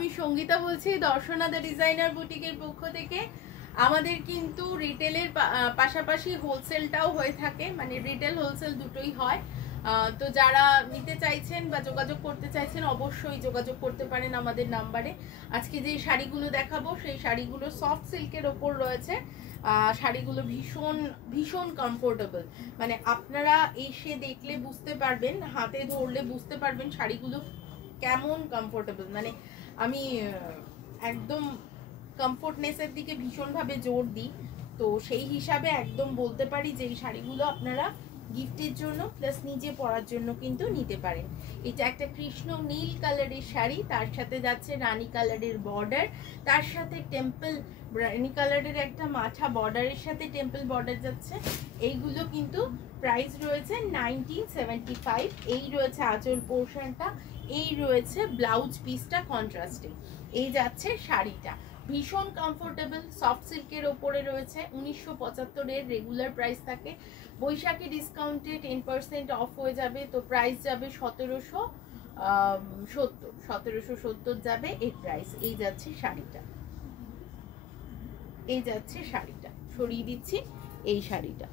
আমি সঙ্গীতা বলছি Darshana the designer বুটিকের পক্ষ থেকে। আমাদের কিন্তু রিটেলের পাশাপাশি হোলসেলটাও হয়ে থাকে, মানে রিটেল হোলসেল দুটোই হয়। তো যারা নিতে চাইছেন বা যোগাযোগ করতে চাইছেন অবশ্যই যোগাযোগ করতে পারেন আমাদের নাম্বারে। আজকে যে শাড়িগুলো দেখাবো সেই শাড়িগুলো সফট সিল্কের ওপর রয়েছে। শাড়িগুলো ভীষণ ভীষণ কমফোর্টেবল, মানে আপনারা এসে দেখলে বুঝতে পারবেন, হাতে ধরলে বুঝতে পারবেন শাড়িগুলো কেমন কমফোর্টেবল। মানে আমি একদম কমফোর্টনেসের দিকে ভীষণভাবে জোর দিই, তো সেই হিসাবে একদম বলতে পারি যে এই শাড়িগুলো আপনারা গিফটের জন্য প্লাস নিজে পরার জন্য কিন্তু নিতে পারেন। এটা একটা কৃষ্ণ নীল কালারের শাড়ি, তার সাথে যাচ্ছে রানী কালারের বর্ডার, তার সাথে টেম্পল রানী কালারের একটা মাথা বর্ডারের সাথে টেম্পল বর্ডার যাচ্ছে। এইগুলো কিন্তু প্রাইস রয়েছে 1975। এই রয়েছে আঁচল পোর্শনটা, এই রয়েছে ব্লাউজ পিসটা কন্ট্রাস্টে। এই যাচ্ছে শাড়িটা, ভীষণ কমফোর্টেবল সফট সিল্কের ওপরে রয়েছে। 1975 এর রেগুলার প্রাইস থাকে, বৈশাখী ডিসকাউন্টে 10% অফ হয়ে যাবে, তো প্রাইস যাবে 1770 যাবে এই প্রাইস। এই যাচ্ছে শাড়িটা, এই যাচ্ছে শাড়িটা, সরিয়ে দিচ্ছি এই শাড়িটা।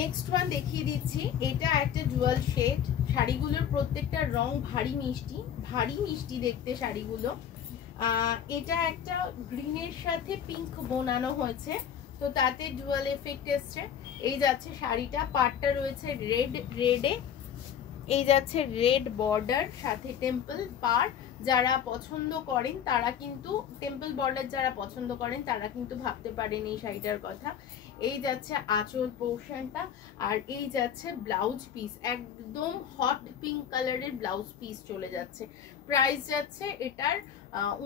নেক্সট ওয়ান দেখিয়ে দিচ্ছি, এটা একটা জুয়াল শেড। শাড়িগুলোর প্রত্যেকটা রং ভারী মিষ্টি, ভারী মিষ্টি দেখতে শাড়িগুলো। এটা একটা গ্রিনের সাথে পিঙ্ক বোনানো হয়েছে, তো তাতে ডুয়াল এফেক্ট এসছে। এই যাচ্ছে শাড়িটা, পাড়টা রয়েছে রেডে, এই যাচ্ছে রেড বর্ডার সাথে টেম্পল পাড়। যারা পছন্দ করেন তারা কিন্তু টেম্পল বর্ডার যারা পছন্দ করেন তারা কিন্তু ভাবতে পারেন এই শাড়িটার কথা। এই যাচ্ছে আঁচল পোর্শনটা, আর এই যাচ্ছে ব্লাউজ পিস, একদম হট পিঙ্ক কালারের ব্লাউজ পিস চলে যাচ্ছে। প্রাইস যাচ্ছে এটার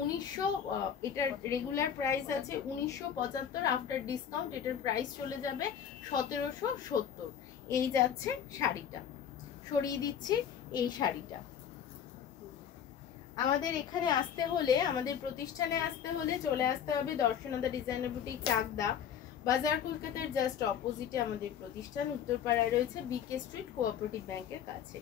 1900, এটার রেগুলার প্রাইস আছে 1975, আফটার ডিসকাউন্ট এটার প্রাইস চলে যাবে 1770। এই যাচ্ছে শাড়িটা, সরিয়ে দিচ্ছি এই শাড়িটা। আমাদের এখানে আসতে হলে, আমাদের প্রতিষ্ঠানে আসতে হলে চলে আসতে হবে Darshana the designer boutique, Chakdah বাজার, কলকাতার জাস্ট অপোজিটে আমাদের প্রতিষ্ঠান। উত্তরপাড়ায় রয়েছে বিকে স্ট্রিট, কোঅপারেটিভ ব্যাংকের কাছে।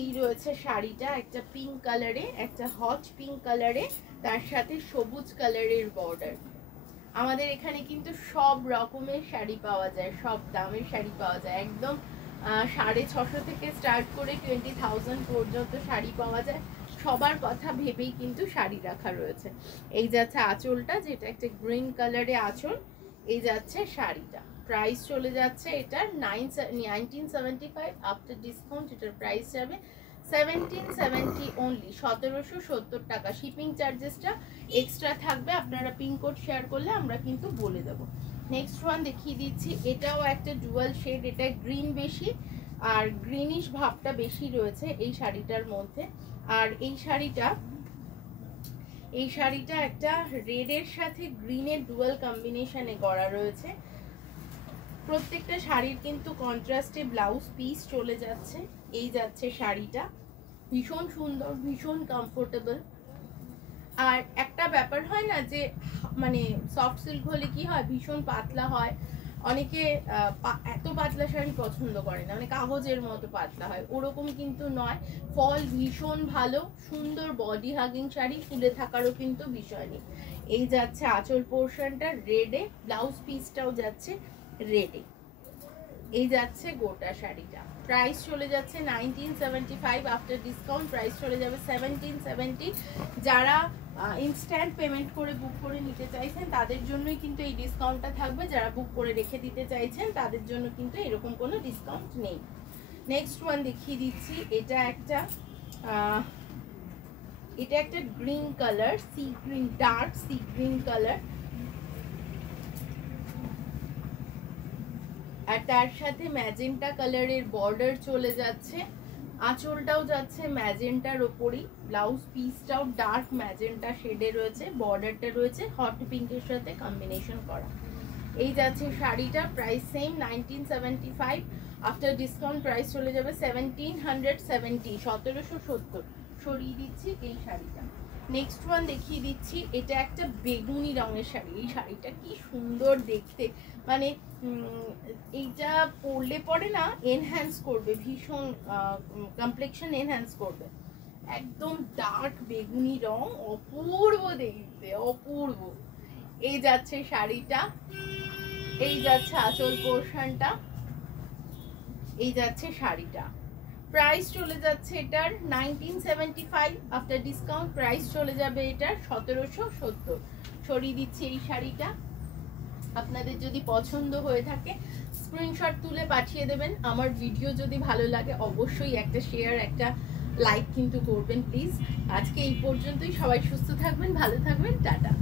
এই রয়েছে শাড়িটা, একটা পিঙ্ক কালারে, একটা হট পিঙ্ক কালারে, তার সাথে সবুজ কালারের বর্ডার। আমাদের এখানে কিন্তু সব রকমের শাড়ি পাওয়া যায়, সব দামের শাড়ি পাওয়া যায়, একদম 650 থেকে স্টার্ট করে 20,000 পর্যন্ত শাড়ি পাওয়া যায়। সবার কথা ভেবেই কিন্তু শাড়ি রাখা রয়েছে। এই যাচ্ছে আঁচলটা, যেটা একটা গ্রিন কালারে আঁচল। এই যাচ্ছে শাড়িটা, প্রাইস চলে যাচ্ছে এটার 1975, আফটার ডিসকাউন্ট এটার প্রাইস যাবে 1770 অনলি, 1770 টাকা। শিপিং চার্জেসটা এক্সট্রা থাকবে, আপনারা পিনকোড শেয়ার করলে আমরা কিন্তু বলে দেবো। নেক্সট ওয়ান দেখিয়ে দিচ্ছি, এটাও একটা ডুয়াল শেড, এটা গ্রিন বেশি আর গ্রিনিশ ভাবটা বেশি রয়েছে এই শাড়িটার মধ্যে। আর এই শাড়িটা একটা রেডের সাথে গ্রিনের ডুয়াল কম্বিনেশনে করা রয়েছে। প্রত্যেকটা শাড়ির কিন্তু কন্ট্রাস্টে ব্লাউজ পিস চলে যাচ্ছে। এই যাচ্ছে শাড়িটা, ভীষণ সুন্দর, ভীষণ কমফোর্টেবল। আর একটা ব্যাপার হয় না যে মানে সফট সিল্ক হলে কি হয়, ভীষণ পাতলা হয়, অনেকে এত পাতলা শাড়ি পছন্দ করে না, মানে কাগজের মতো পাতলা হয়, ওরকম কিন্তু নয়। ফল ভীষণ ভালো, সুন্দর বডি হাগিং শাড়ি, ফুলে থাকারও কিন্তু বিষয় নেই। এই যাচ্ছে আঁচল পোর্শনটা রেডে, ব্লাউজ পিসটাও যাচ্ছে রেডে। এই যাচ্ছে গোটা শাড়িটা, প্রাইস চলে যাচ্ছে 1975, আফটার ডিসকাউন্ট প্রাইস চলে যাবে 1770। যারা ইনস্ট্যান্ট পেমেন্ট করে বুক করে নিতে চাইছেন তাদের জন্যই কিন্তু এই ডিসকাউন্টটা থাকবে, যারা বুক করে রেখে দিতে চাইছেন তাদের জন্য কিন্তু এরকম কোনো ডিসকাউন্ট নেই। নেক্সট ওয়ান দেখিয়ে দিচ্ছি, এটা একটা green colour, sea green, dark sea green colour, আর তার সাথে ম্যাজেন্টা কালারের বর্ডার চলে যাচ্ছে। আঁচলটাও যাচ্ছে ম্যাজেন্টার ওপরই, ব্লাউজ পিসটাও ডার্ক ম্যাজেন্টা শেডে রয়েছে, বর্ডারটা রয়েছে হট পিঙ্কের সাথে কম্বিনেশন করা। এই যাচ্ছে শাড়িটা, price same 1975, after discount price চলে যাবে 1770, 1770। সরিয়ে দিচ্ছি এই শাড়িটা। নেক্সট ওয়ান দেখিয়ে দিচ্ছি, এটা একটা বেগুনি রঙের শাড়ি। এই শাড়িটা কি সুন্দর দেখতে, মানে এইটা পরলে পরে না এনহ্যান্স করবে, ভীষণ কমপ্লেকশন এনহ্যান্স করবে। একদম ডার্ক বেগুনি রং, অপূর্ব দেখতে, অপূর্ব। এই যাচ্ছে শাড়িটা, এই যাচ্ছে আঁচল পোর্শনটা, এই যাচ্ছে শাড়িটা। প্রাইস চলে যাচ্ছে এটার 1975, আফটার ডিসকাউন্ট প্রাইস চলে যাবে এটার 1770। সরিয়ে দিচ্ছি এই শাড়িটা। আপনাদের যদি পছন্দ হয়ে থাকে স্ক্রিনশট তুলে পাঠিয়ে দেবেন। আমার ভিডিও যদি ভালো লাগে অবশ্যই একটা শেয়ার, একটা লাইক কিন্তু করবেন প্লিজ। আজকে এই পর্যন্তই, সবাই সুস্থ থাকবেন, ভালো থাকবেন, টাটা।